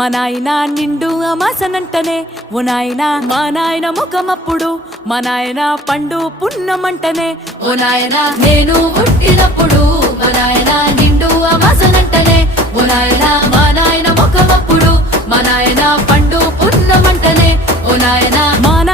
మా నాయన నిండు అమాసనంటనే ఓ నాయన మా నాయన ముఖమప్పుడు మా నాయన పండు పున్నమంటనే ఓ నాయన నేను పుట్టినప్పుడు మా నాయన నిండు అమాసనంటనే ఓ నాయన మా నాయన ముఖమప్పుడు మా నాయన పండు పున్నమంటనే ఓ నాయన మా